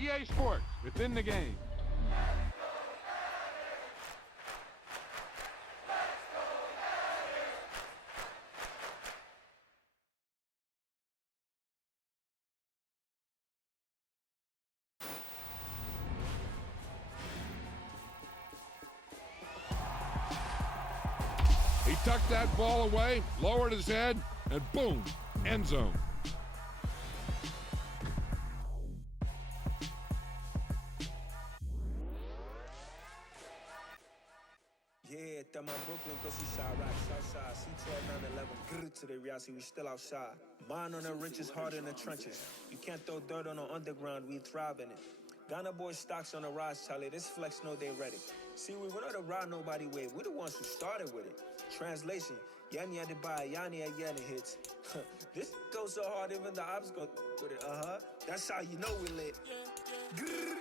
EA Sports, within the game. He tucked that ball away, lowered his head, and boom, end zone. Yeah, that my Brooklyn, cause we shot right, Southside, C12, 911, to the reality, we still outside. Mine on the riches, heart in the trenches. You can't throw dirt on the underground, we thrive in it. Ghana boys stocks on the rise, Charlie, this flex know they ready. See, we were not to ride nobody with, we the ones who started with it. Translation, Yanni had to buy, Yanni had Yanni hits. This goes so hard, even the ops go with it, That's how you know we lit. Grrr.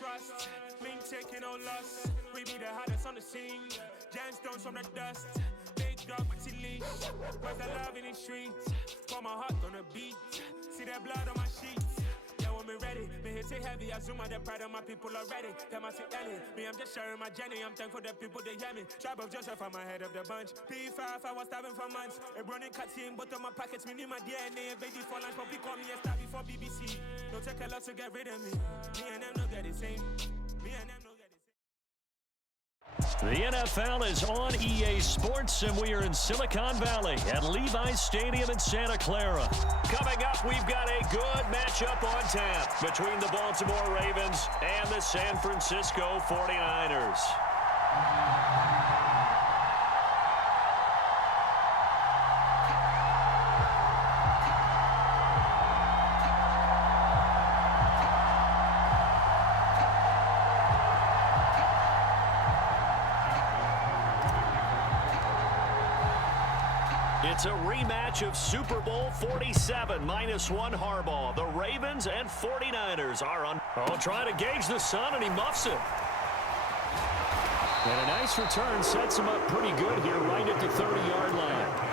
Trust, mean taking no loss. We be the hottest on the scene. Gemstones from the dust. Big dog with your leash. Where's the love in the streets? Pour my heart on the beat. See that blood on my sheets. Yeah, when me ready, me hit it heavy. I zoom out the pride of my people already. Them I see Ellie. Me, I'm just sharing my journey. I'm thankful the people they hear me. Tribe of Joseph, I'm ahead of the bunch. P5, I was starving for months. A running cutscene, but on my pockets, me knew my DNA. Baby for lunch, but we call me a star before BBC. Don't take a lot to get rid of me. Me and them no get the same. Me and them no get the same. The NFL is on EA Sports, and we are in Silicon Valley at Levi's Stadium in Santa Clara. Coming up, we've got a good matchup on tap between the Baltimore Ravens and the San Francisco 49ers. It's a rematch of Super Bowl 47, -1 Harbaugh. The Ravens and 49ers are on. Oh, trying to gauge the sun, and he muffs it. And a nice return sets him up pretty good here right at the 30-yard line.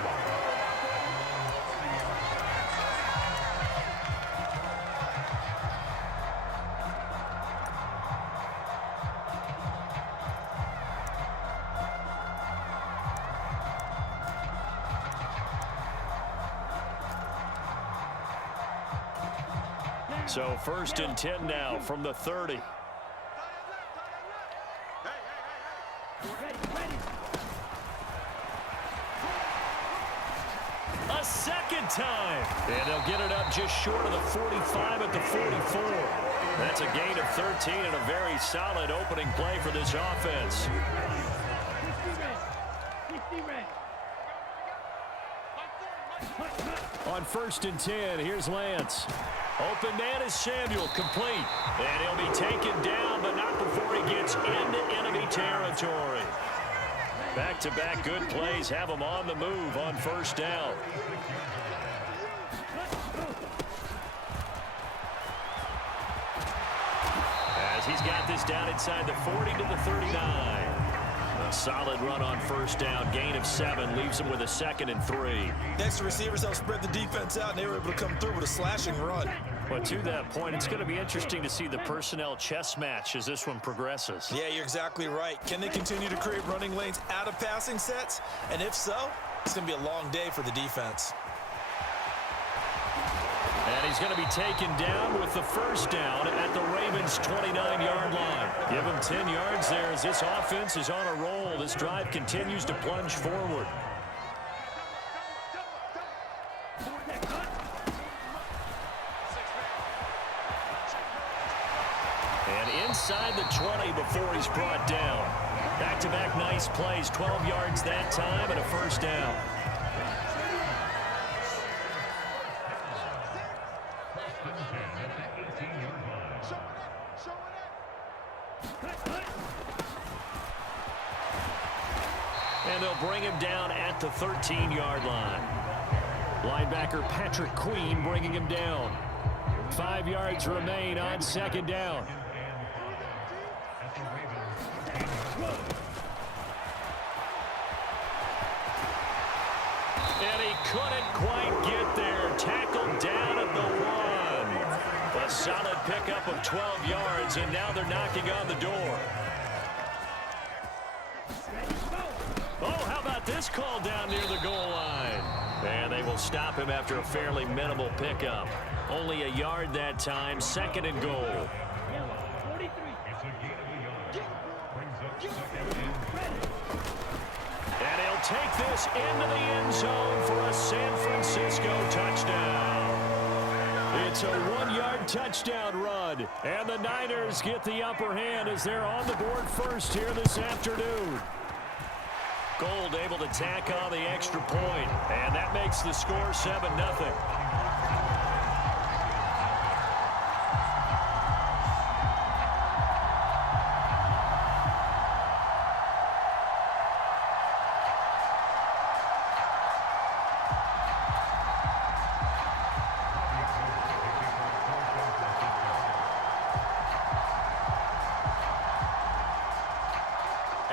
So 1st and 10 now from the 30. A second time. And they'll get it up just short of the 45 at the 44. That's a gain of 13 and a very solid opening play for this offense. On 1st and 10, here's Lance. Open man is Samuel, complete. And he'll be taken down, but not before he gets into enemy territory. Back-to-back good plays have him on the move on 1st down. As he's got this down inside the 40 to the 39. A solid run on 1st down, gain of 7, leaves him with a 2nd and 3. Next, the receivers helped spread the defense out, and they were able to come through with a slashing run. But to that point, it's going to be interesting to see the personnel chess match as this one progresses. Yeah, you're exactly right. Can they continue to create running lanes out of passing sets? And if so, it's going to be a long day for the defense. And he's going to be taken down with the 1st down at the Ravens' 29-yard line. Give him 10 yards there as this offense is on a roll. This drive continues to plunge forward. And inside the 20 before he's brought down. Back-to-back nice plays, 12 yards that time and a 1st down. and they'll bring him down at the 13-yard line. Linebacker Patrick Queen bringing him down. 5 yards remain on second down. And he couldn't quite get there. Tackled down at the 1. A solid pickup of 12 yards, and now they're knocking on the door. Oh, how about this call down near the goal line? And they will stop him after a fairly minimal pickup. Only a yard that time, 2nd and goal. And he'll take this into the end zone for a San Francisco touchdown. It's a 1-yard touchdown run, and the Niners get the upper hand as they're on the board first here this afternoon. Gold able to tack on the extra point, and that makes the score 7-0.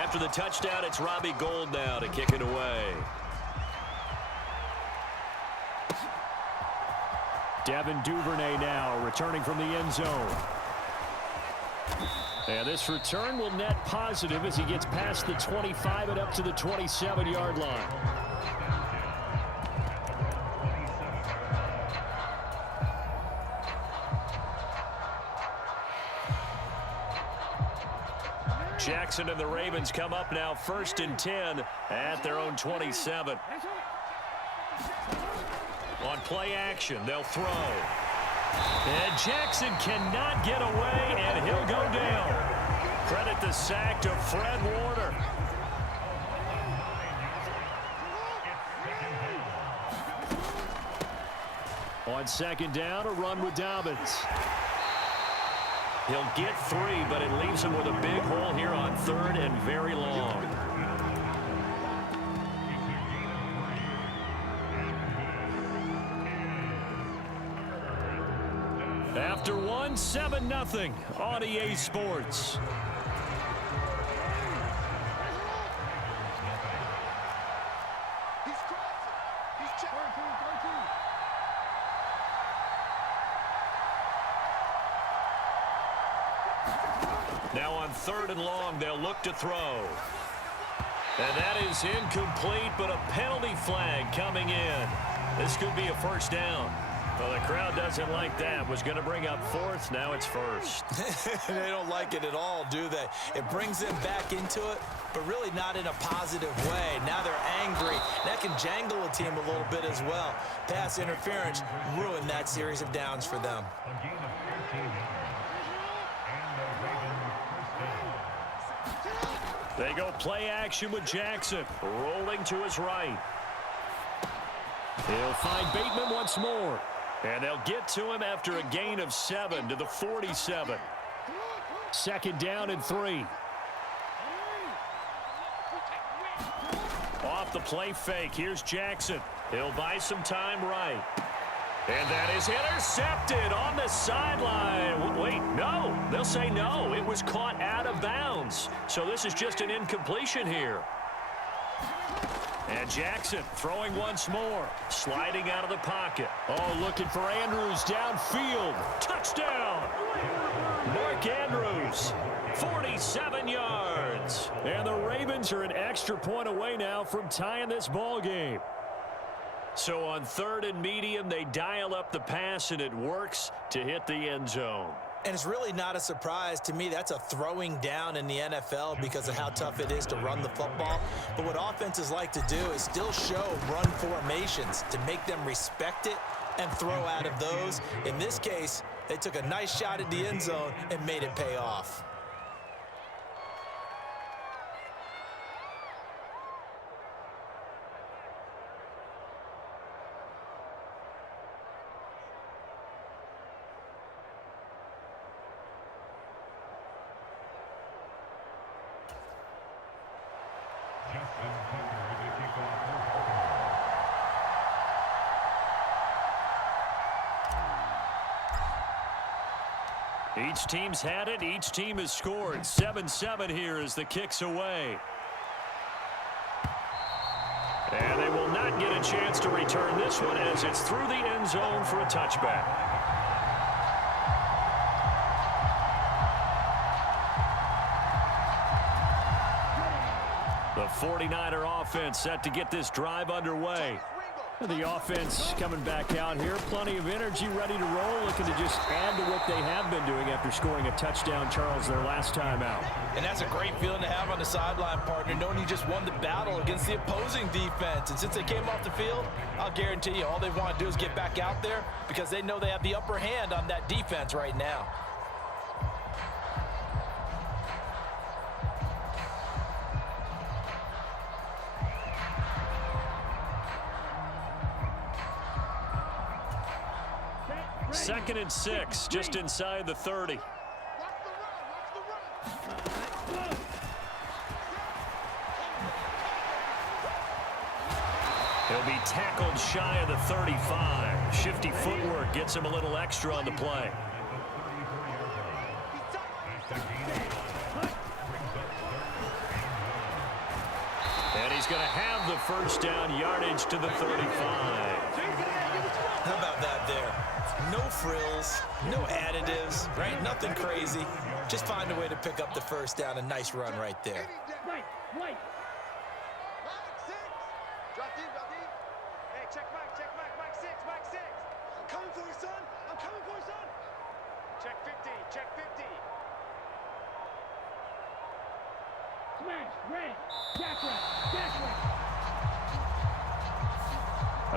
After the touchdown, it's Robbie Gould now to kick it away. Devin Duvernay now returning from the end zone. And this return will net positive as he gets past the 25 and up to the 27-yard line. Jackson and the Ravens come up now 1st and 10 at their own 27. On play action, they'll throw. And Jackson cannot get away, and he'll go down. Credit the sack to Fred Warner. On 2nd down, a run with Dobbins. He'll get 3, but it leaves him with a big hole here on 3rd and very long. After 1, 7-0 on EA Sports. Now on 3rd and long, they'll look to throw. And that is incomplete, but a penalty flag coming in. This could be a 1st down. Well, the crowd doesn't like that. Was going to bring up 4th. Now it's 1st. They don't like it at all, do they? It brings them back into it, but really not in a positive way. Now they're angry. That can jangle a team a little bit as well. Pass interference ruined that series of downs for them. They go play action with Jackson, rolling to his right. He'll find Bateman once more, and they'll get to him after a gain of 7 to the 47. 2nd down and 3. Off the play fake, here's Jackson. He'll buy some time right. And that is intercepted on the sideline. Wait, no. They'll say no. It was caught out of bounds. So this is just an incompletion here. And Jackson throwing once more. Sliding out of the pocket. Oh, looking for Andrews downfield. Touchdown! Mark Andrews, 47 yards. And the Ravens are an extra point away now from tying this ball game. So on 3rd and medium, they dial up the pass, and it works to hit the end zone. And it's really not a surprise to me. That's a throwing down in the NFL because of how tough it is to run the football. But what offenses like to do is still show run formations to make them respect it and throw out of those. In this case, they took a nice shot at the end zone and made it pay off. Justin Tucker. Each team's had it. Each team has scored. 7-7 here as the kick's away. And they will not get a chance to return this one as it's through the end zone for a touchback. The 49er offense set to get this drive underway. The offense coming back out here. Plenty of energy, ready to roll, looking to just add to what they have been doing after scoring a touchdown, Charles, their last time out. And that's a great feeling to have on the sideline, partner, knowing you just won the battle against the opposing defense. And since they came off the field, I'll guarantee you all they want to do is get back out there because they know they have the upper hand on that defense right now. Second and 6, just inside the 30. He'll be tackled shy of the 35. Shifty footwork gets him a little extra on the play. And he's going to have the first down, yardage to the 35. How about that there? No frills, no additives, right? Nothing crazy. Just find a way to pick up the first down. A nice run right there. Right. Drop deep. Hey, check Mike 6. I'm coming for you, son. Check 50. Smash, red, dash right.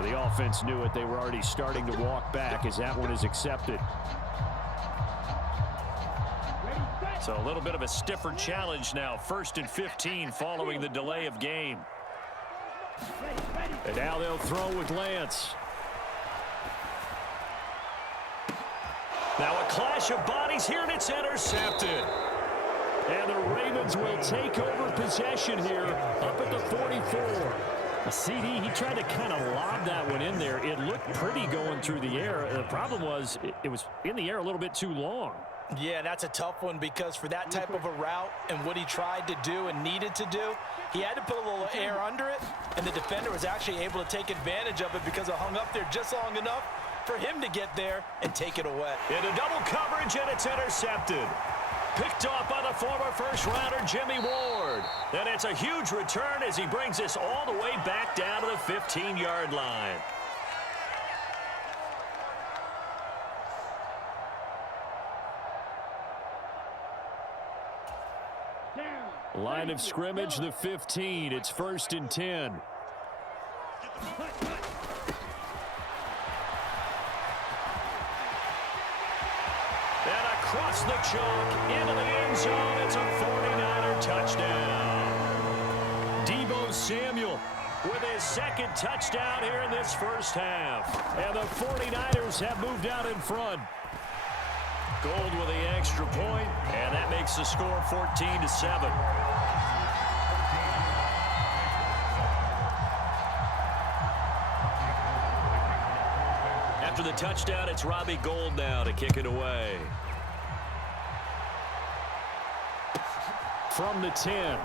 The offense knew it. They were already starting to walk back as that one is accepted. So a little bit of a stiffer challenge now. 1st and 15 following the delay of game. And now they'll throw with Lance. Now a clash of bodies here, and it's intercepted. And the Ravens will take over possession here up at the 44. A CD, he tried to kind of lob that one in there. It looked pretty going through the air. The problem was it was in the air a little bit too long. Yeah, that's a tough one because for that type of a route and what he tried to do and needed to do, he had to put a little air under it, and the defender was actually able to take advantage of it because it hung up there just long enough for him to get there and take it away. Into double coverage, and it's intercepted. Picked off by the former first-rounder Jimmy Ward. And it's a huge return as he brings us all the way back down to the 15-yard line. Line of scrimmage, the 15. It's 1st and 10. And across the chalk, into the end zone, it's a 49er touchdown. Deebo Samuel with his second touchdown here in this first half. And the 49ers have moved out in front. Gold with the extra point, and that makes the score 14-7. After the touchdown, it's Robbie Gould now to kick it away. From the 10.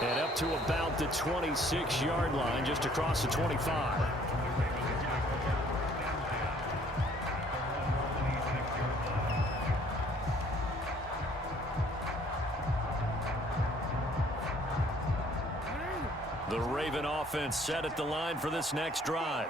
And up to about the 26-yard line, just across the 25. The Raven offense set at the line for this next drive.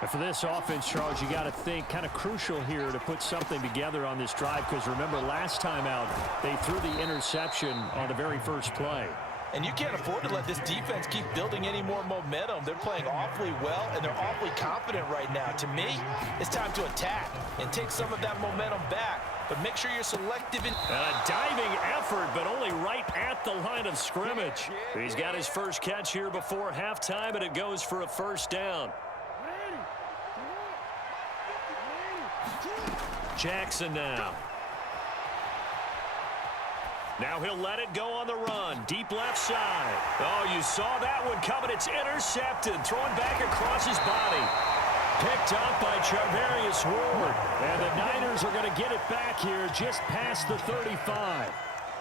And for this offense, Charles, you got to think kind of crucial here to put something together on this drive because remember last time out they threw the interception on the very first play. And you can't afford to let this defense keep building any more momentum. They're playing awfully well, and they're awfully confident right now. To me, it's time to attack and take some of that momentum back, but make sure you're selective. And a diving effort, but only right at the line of scrimmage. He's got his first catch here before halftime, and it goes for a first down. Jackson now. Now he'll let it go on the run. Deep left side. Oh, you saw that one coming. It's intercepted. Throwing back across his body. Picked up by Charvarius Ward. And the Niners are going to get it back here just past the 35.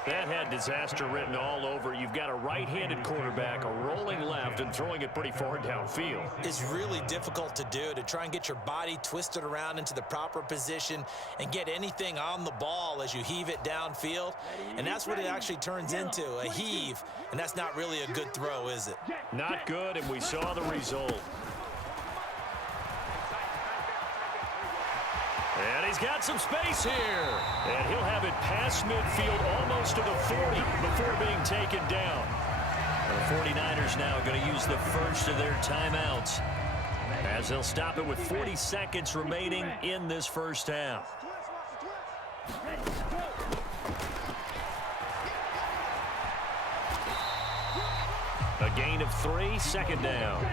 That had disaster written all over. You've got a right-handed quarterback, a rolling left, and throwing it pretty far downfield. It's really difficult to do, to try and get your body twisted around into the proper position and get anything on the ball as you heave it downfield. And that's what it actually turns into, a heave. And that's not really a good throw, is it? Not good, and we saw the result. And he's got some space here. And he'll have it past midfield almost to the 40 before being taken down. The 49ers now are going to use the first of their timeouts as they'll stop it with 40 seconds remaining in this first half. A gain of 3, second down.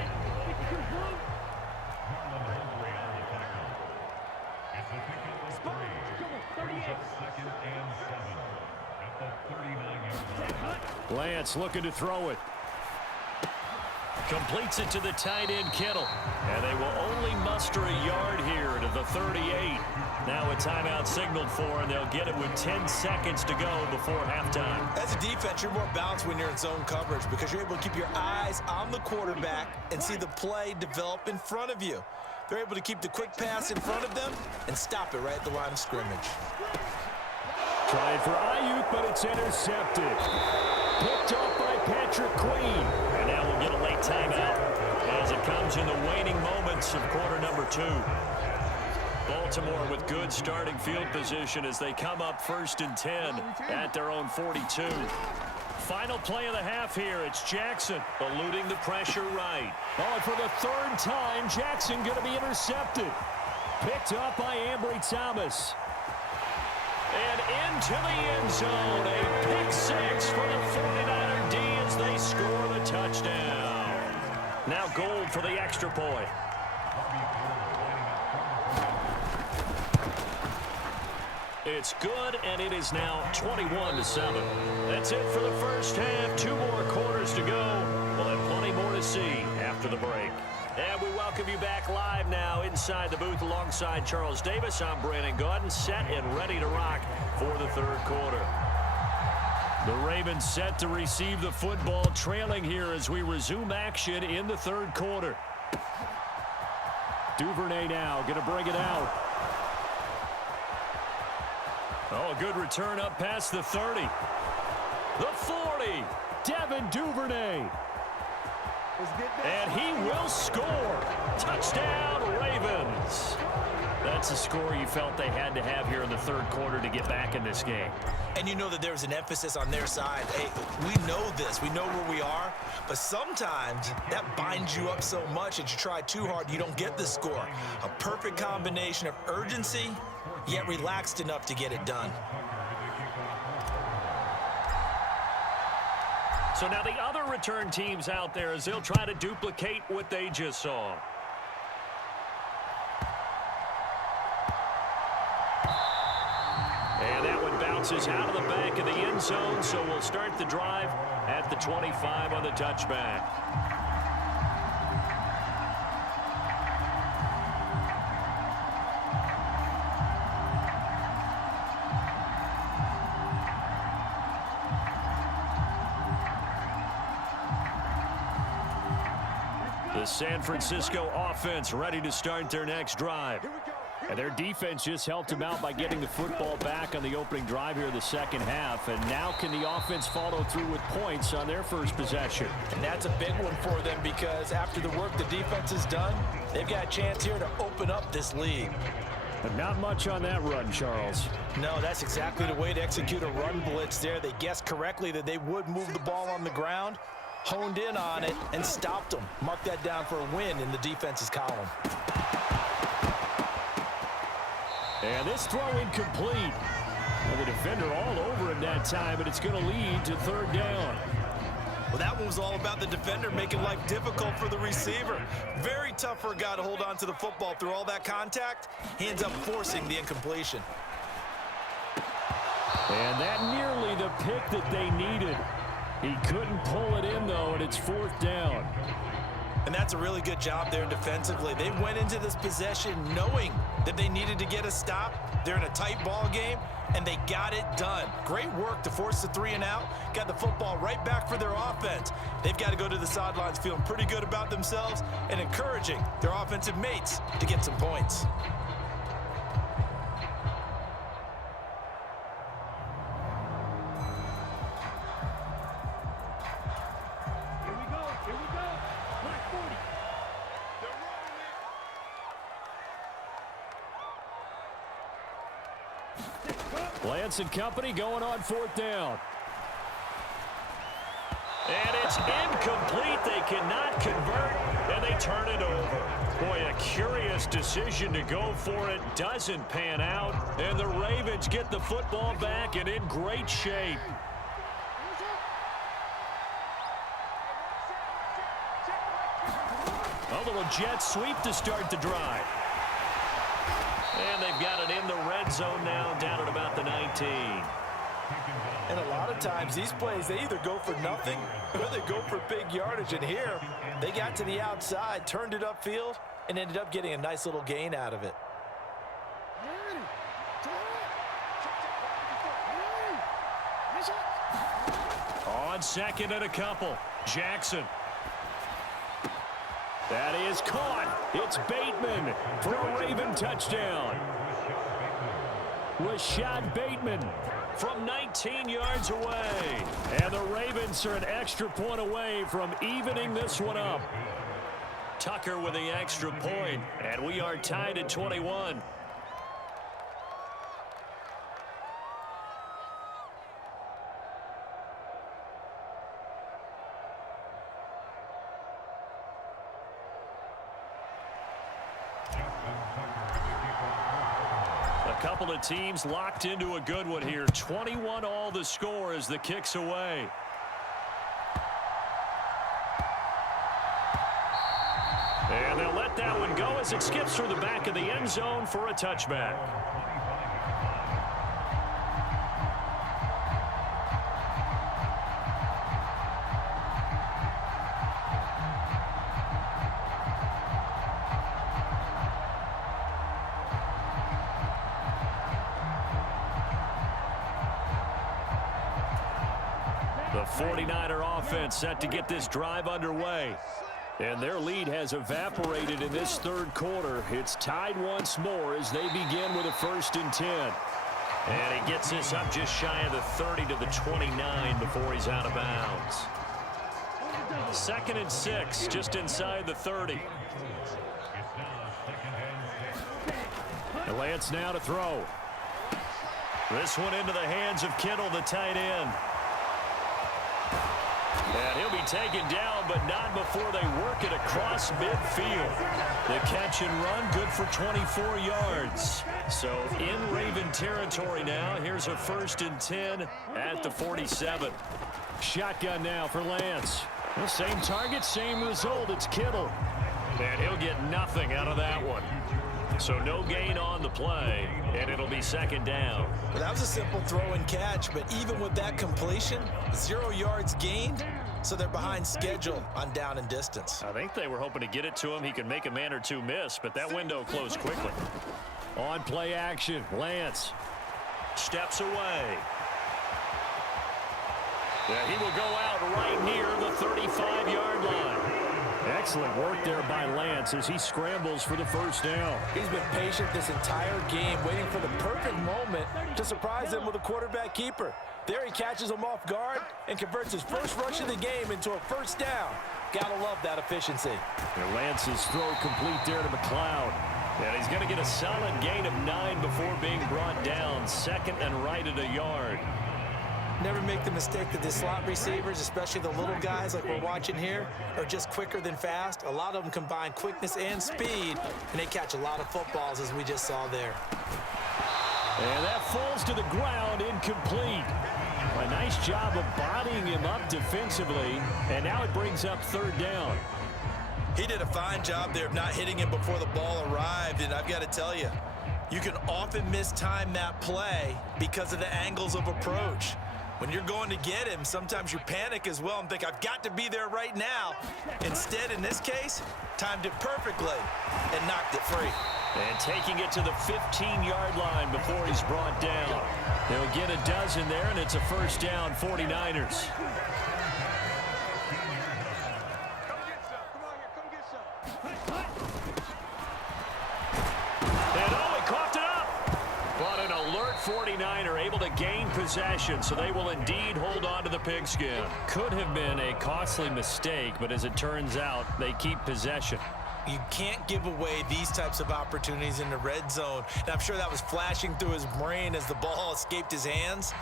Lance looking to throw it. Completes it to the tight end, Kittle. And they will only muster a yard here to the 38. Now a timeout signaled for, and they'll get it with 10 seconds to go before halftime. As a defense, you're more balanced when you're in zone coverage because you're able to keep your eyes on the quarterback and see the play develop in front of you. They're able to keep the quick pass in front of them and stop it right at the line of scrimmage. Trying for Ayuk, but it's intercepted. Picked up by Patrick Queen. And now we'll get a late timeout as it comes in the waning moments of quarter number 2. Baltimore with good starting field position as they come up 1st and 10 at their own 42. Final play of the half here. It's Jackson eluding the pressure right. Oh, and for the 3rd time, Jackson going to be intercepted. Picked up by Ambry Thomas. And into the end zone. A pick 6 for the 49er D as they score the touchdown. Now Gold for the extra point. It's good, and it is now 21-7. That's it for the first half. 2 more quarters to go. We'll have plenty more to see after the break. And we welcome you back live now inside the booth alongside Charles Davis. I'm Brandon Gaudin, set and ready to rock for the 3rd quarter. The Ravens set to receive the football, trailing here as we resume action in the 3rd quarter. Duvernay now going to bring it out. Oh, a good return up past the 30. The 40. Devin Duvernay. And he will score. Touchdown, Ravens. That's a score you felt they had to have here in the 3rd quarter to get back in this game. And you know that there was an emphasis on their side. Hey, we know this. We know where we are. But sometimes that binds you up so much that you try too hard, you don't get the score. A perfect combination of urgency, yet relaxed enough to get it done. So now the other return teams out there as they'll try to duplicate what they just saw. And that one bounces out of the back of the end zone, so we'll start the drive at the 25 on the touchback. The San Francisco offense ready to start their next drive. And their defense just helped them out by getting the football back on the opening drive here in the 2nd half. And now can the offense follow through with points on their first possession? And that's a big one for them because after the work the defense has done, they've got a chance here to open up this lead. But not much on that run, Charles. No, that's exactly the way to execute a run blitz there. They guessed correctly that they would move the ball on the ground, honed in on it, and stopped them. Mark that down for a win in the defense's column. And this throw incomplete. And the defender all over him that time, but it's going to lead to 3rd down. Well, that one was all about the defender making life difficult for the receiver. Very tough for a guy to hold on to the football through all that contact. He ends up forcing the incompletion. And that nearly the pick that they needed. He couldn't pull it in, though, and it's 4th down. And that's a really good job there defensively. They went into this possession knowing that they needed to get a stop. They're in a tight ball game, and they got it done. Great work to force the 3 and out. Got the football right back for their offense. They've got to go to the sidelines feeling pretty good about themselves and encouraging their offensive mates to get some points. Lance and company going on 4th down. And it's incomplete. They cannot convert, and they turn it over. Boy, a curious decision to go for it. Doesn't pan out, and the Ravens get the football back and in great shape. A little jet sweep to start the drive. And they've got it in the red zone now, down at about the 19. And a lot of times these plays, they either go for nothing or they go for big yardage. And here, they got to the outside, turned it upfield, and ended up getting a nice little gain out of it. On 2nd and a couple, Jackson. That is caught. It's Bateman for a Raven touchdown. Rashad Bateman from 19 yards away. And the Ravens are an extra point away from evening this one up. Tucker with the extra point, and we are tied at 21. A couple of teams locked into a good one here. 21 all the score as the kick's away. And they'll let that one go as it skips through the back of the end zone for a touchback. The 49er offense set to get this drive underway. And their lead has evaporated in this third quarter. It's tied once more as they begin with a 1st and 10. And he gets this up just shy of the 30 to the 29 before he's out of bounds. 2nd and 6, just inside the 30. And Lance now to throw. This one into the hands of Kittle, the tight end. And he'll be taken down, but not before they work it across midfield. The catch and run, good for 24 yards. So in Raven territory now. Here's a 1st and 10 at the 47. Shotgun now for Lance. The same target, same result. It's Kittle. And he'll get nothing out of that one. So no gain on the play, and it'll be 2nd down. Well, that was a simple throw and catch, but even with that completion, 0 yards gained, so they're behind schedule on down and distance. I think they were hoping to get it to him. He could make a man or two miss, but that window closed quickly. On play action, Lance steps away. Yeah, he will go out right near the 35-yard line. Excellent work there by Lance as he scrambles for the 1st down. He's been patient this entire game, waiting for the perfect moment to surprise them with a quarterback keeper. There he catches him off guard and converts his first rush of the game into a 1st down. Gotta love that efficiency. And Lance's throw complete there to McLeod. And he's going to get a solid gain of 9 before being brought down. 2nd and right at a yard. Never make the mistake that the slot receivers, especially the little guys like we're watching here, are just quicker than fast. A lot of them combine quickness and speed, and they catch a lot of footballs, as we just saw there. And that falls to the ground, incomplete. A nice job of bodying him up defensively, and now it brings up 3rd down. He did a fine job there of not hitting him before the ball arrived, and I've got to tell you, you can often mistime that play because of the angles of approach. When you're going to get him, sometimes you panic as well and think, I've got to be there right now. Instead, in this case, timed it perfectly and knocked it free. And taking it to the 15-yard line before he's brought down. They'll get a dozen there, and it's a first down, 49ers. And he coughed it up. But an alert 49er able to gain possession, so they will indeed hold on to the pigskin. Could have been a costly mistake, but as it turns out, they keep possession. You can't give away these types of opportunities in the red zone. And I'm sure that was flashing through his brain as the ball escaped his hands.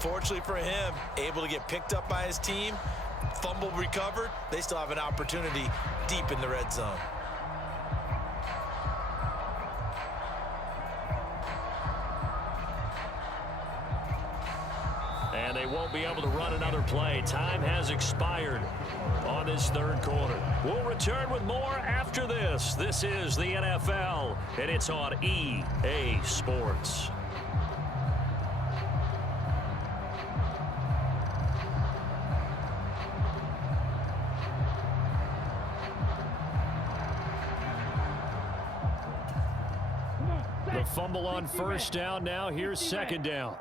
Fortunately for him, able to get picked up by his team, fumble recovered. They still have an opportunity deep in the red zone. And they won't be able to run another play. Time has expired on this third quarter. We'll return with more after this. This is the NFL, and it's on EA Sports. The fumble on first down now. Here's second down.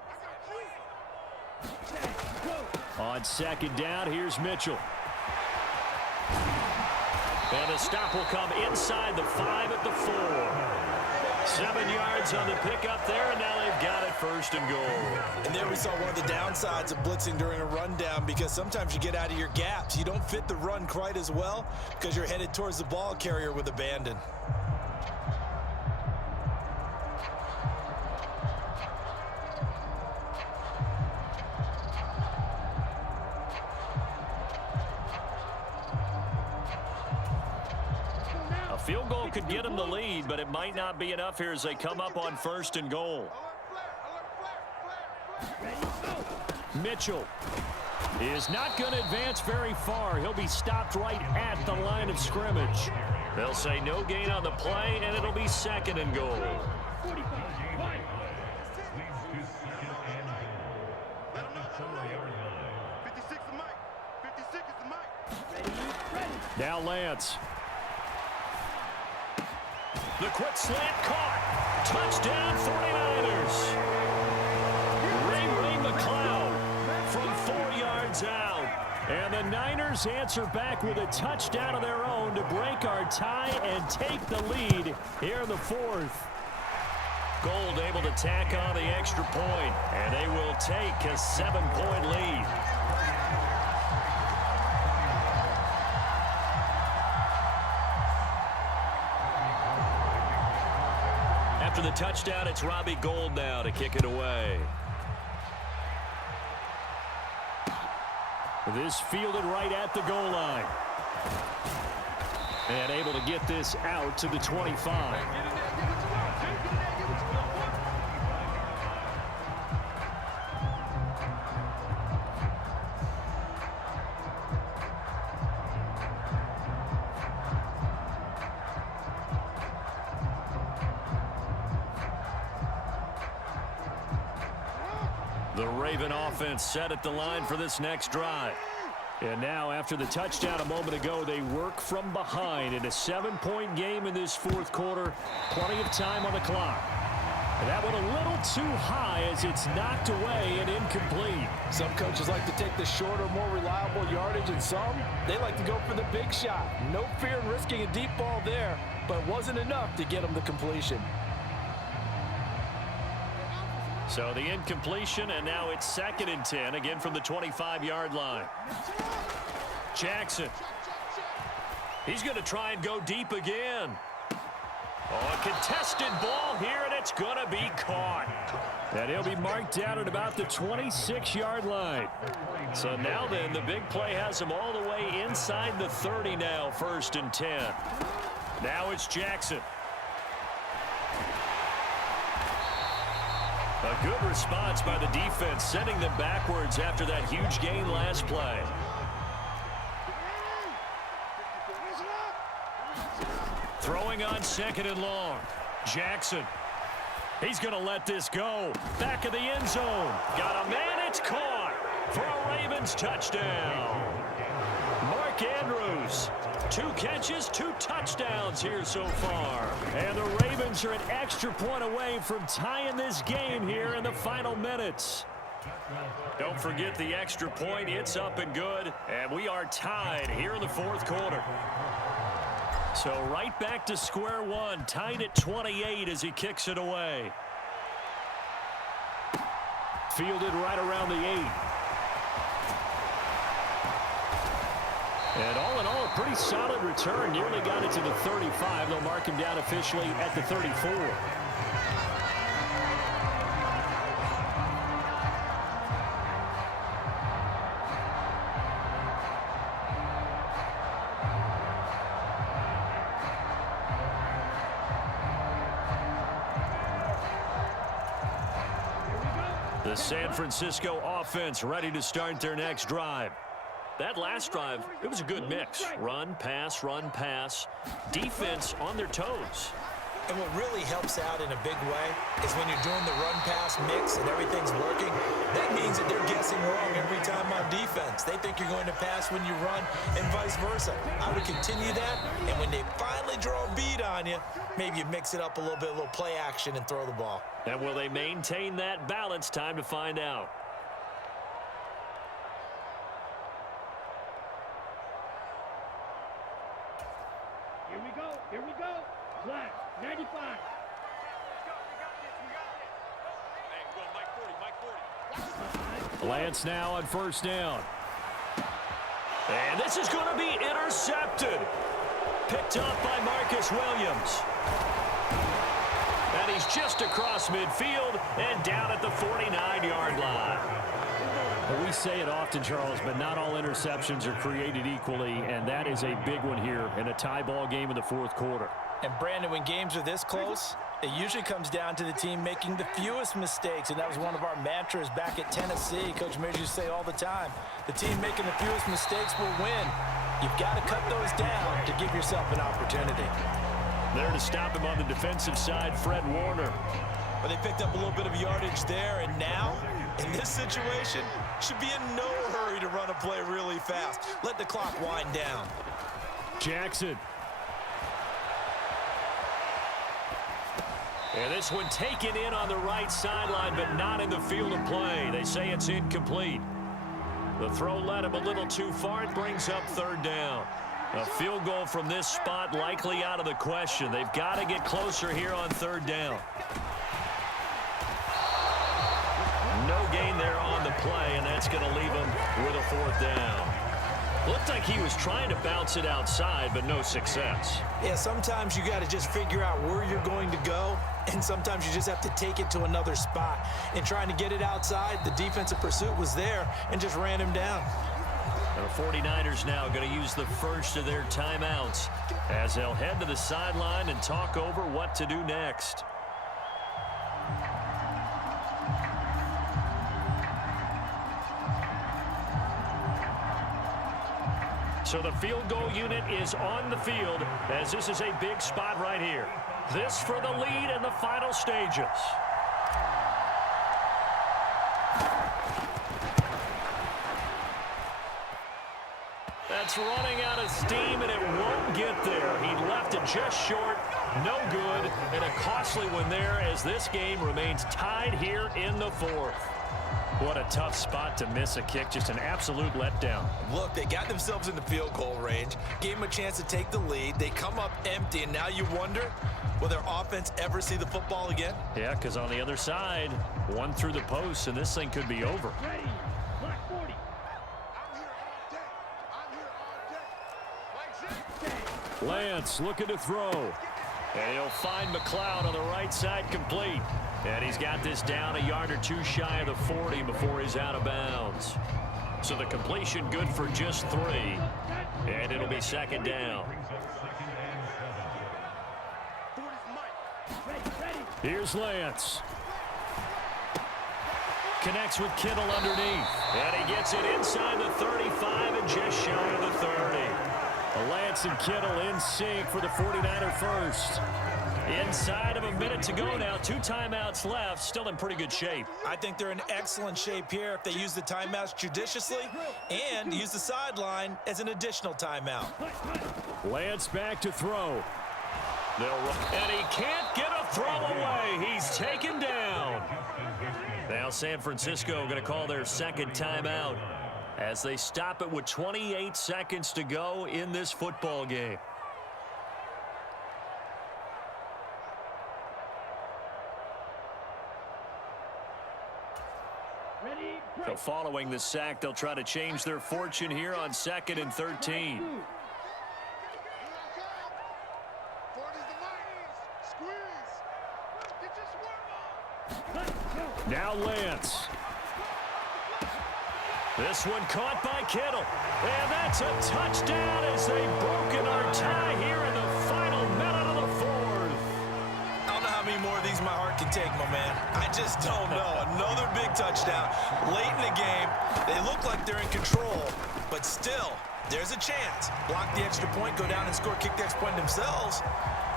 On second down, here's Mitchell. And the stop will come inside the 5 at the 4. 7 yards on the pickup there, and now they've got it first and goal. And there we saw one of the downsides of blitzing during a rundown, because sometimes you get out of your gaps. You don't fit the run quite as well because you're headed towards the ball carrier with abandon. Field goal could get them the lead, but it might not be enough here as they come up on first and goal. Mitchell is not going to advance very far. He'll be stopped right at the line of scrimmage. They'll say no gain on the play, and it'll be second and goal. Now Lance. The quick slant caught. Touchdown 49ers. Ray McCloud from 4 yards out. And the Niners answer back with a touchdown of their own to break our tie and take the lead here in the fourth. Gold able to tack on the extra point, and they will take a 7-point lead. After the touchdown, it's Robbie Gould now to kick it away. This fielded right at the goal line. And able to get this out to the 25. The Raven offense set at the line for this next drive. And now, after the touchdown a moment ago, they work from behind in a 7-point game in this fourth quarter. Plenty of time on the clock. And that went a little too high as it's knocked away and incomplete. Some coaches like to take the shorter, more reliable yardage, and some, they like to go for the big shot. No fear in risking a deep ball there, but it wasn't enough to get them the completion. So the incompletion, and now it's 2nd and 10, again from the 25-yard line. Jackson. He's going to try and go deep again. Oh, a contested ball here, and it's going to be caught. And he'll be marked down at about the 26-yard line. So now then, the big play has him all the way inside the 30 now, 1st and 10. Now it's Jackson. A good response by the defense, sending them backwards after that huge gain last play. Throwing on 2nd and long. Jackson. He's going to let this go. Back of the end zone. Got a man. It's caught. for a Ravens touchdown. Mark Andrews, 2 catches, 2 touchdowns here so far. And the Ravens are an extra point away from tying this game here in the final minutes. Don't forget the extra point. It's up and good. And we are tied here in the 4th quarter. So right back to square one, tied at 28 as he kicks it away. Fielded right around the 8. And all in all, a pretty solid return. Nearly got it to the 35. They'll mark him down officially at the 34. The San Francisco offense ready to start their next drive. That last drive, it was a good mix. Run, pass, defense on their toes. And what really helps out in a big way is when you're doing the run-pass mix and everything's working, that means that they're guessing wrong every time on defense. They think you're going to pass when you run and vice versa. I would continue that, and when they finally draw a bead on you, maybe you mix it up a little bit, a little play action, and throw the ball. And will they maintain that balance? Time to find out. Here we go. Flat, 95. Lance now on first down. And this is going to be intercepted. Picked up by Marcus Williams. And he's just across midfield and down at the 49-yard line. Well, we say it often, Charles, but not all interceptions are created equally, and that is a big one here in a tie ball game in the 4th quarter. And, Brandon, when games are this close, it usually comes down to the team making the fewest mistakes, and that was one of our mantras back at Tennessee. Coach Mears used to say all the time, the team making the fewest mistakes will win. You've got to cut those down to give yourself an opportunity. There to stop him on the defensive side, Fred Warner. But they picked up a little bit of yardage there, and now, in this situation, should be in no hurry to run a play really fast. Let the clock wind down. Jackson. And this one taken in on the right sideline, but not in the field of play. They say it's incomplete. The throw led him a little too far. It brings up 3rd down. A field goal from this spot likely out of the question. They've got to get closer here on 3rd down. No gain there on the play, and that's going to leave him with a 4th down. Looked like he was trying to bounce it outside, but no success. Yeah, sometimes you got to just figure out where you're going to go, and sometimes you just have to take it to another spot. And trying to get it outside, the defensive pursuit was there and just ran him down. The 49ers now going to use the first of their timeouts as they'll head to the sideline and talk over what to do next. So the field goal unit is on the field as this is a big spot right here. This for the lead in the final stages. That's running out of steam, and it won't get there. He left it just short. No good, and a costly one there as this game remains tied here in the 4th. What a tough spot to miss a kick. Just an absolute letdown. Look, they got themselves in the field goal range, gave them a chance to take the lead. They come up empty, and now you wonder, will their offense ever see the football again? Yeah, because on the other side, one through the post, and this thing could be over. Ready. Black 40. Lance looking to throw. And he'll find McLeod on the right side complete. And he's got this down a yard or two shy of the 40 before he's out of bounds. So the completion good for just 3. And it'll be 2nd down. Here's Lance. Connects with Kittle underneath. And he gets it inside the 35 and just shy of the 30. Lance and Kittle in sync for the 49er first. Inside of a minute to go now. 2 timeouts left. Still in pretty good shape. I think they're in excellent shape here if they use the timeouts judiciously and use the sideline as an additional timeout. Lance back to throw. And he can't get a throw away. He's taken down. Now San Francisco going to call their second timeout as they stop it with 28 seconds to go in this football game. So following the sack, they'll try to change their fortune here on 2nd and 13. Now Lance. This one caught by Kittle. And that's a touchdown as they've broken our tie here in the final minute of the 4th. I don't know how many more of these my heart can take, my man. I just don't know. Another big touchdown. Late in the game, they look like they're in control, but still, there's a chance. Block the extra point, go down and score, kick the extra point themselves.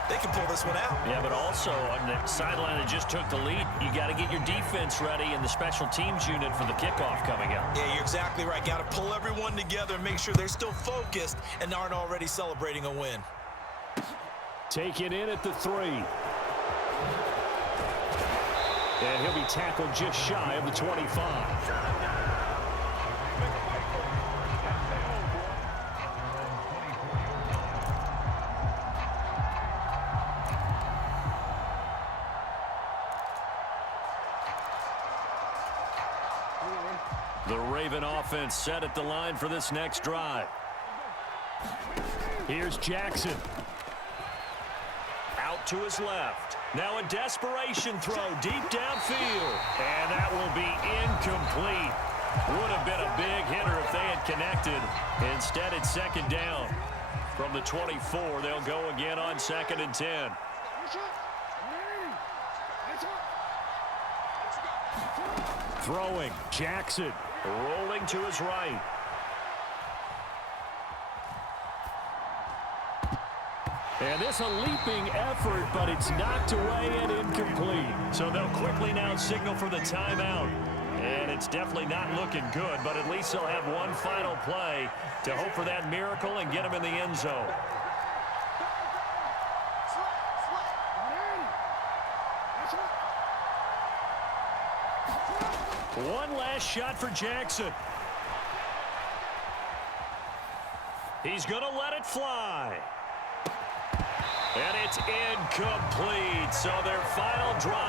They can pull this one out. Yeah, but also on the sideline that just took the lead, you got to get your defense ready and the special teams unit for the kickoff coming up. Yeah, you're exactly right. Got to pull everyone together and make sure they're still focused and aren't already celebrating a win. Taken in at the 3. And he'll be tackled just shy of the 25. The Raven offense set at the line for this next drive. Here's Jackson. Out to his left. Now a desperation throw deep downfield. And that will be incomplete. Would have been a big hitter if they had connected. Instead, it's 2nd down. From the 24, they'll go again on 2nd and 10. Throwing. Jackson. Rolling to his right. And this a leaping effort, but it's knocked away and incomplete. So they'll quickly now signal for the timeout. And it's definitely not looking good, but at least they'll have one final play to hope for that miracle and get them in the end zone. One last shot for Jackson. He's going to let it fly. And it's incomplete. So their final drive